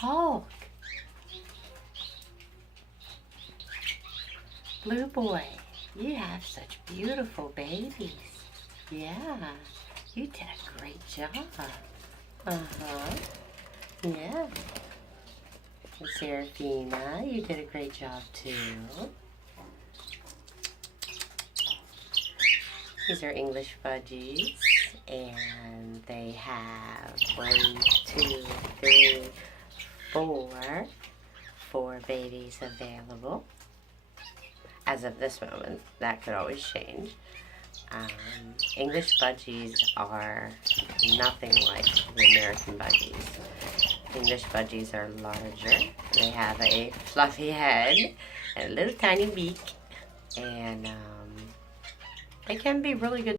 Hulk. Blue boy, you have such beautiful babies. Yeah, you did a great job. Uh-huh. Yeah. Serafina, you did a great job too. These are English Budgies, and they have 1, 2, 3, 4 babies available. As of this moment, that could always change. English Budgies are nothing like the American Budgies. English Budgies are larger. They have a fluffy head and a little tiny beak, and they can be really good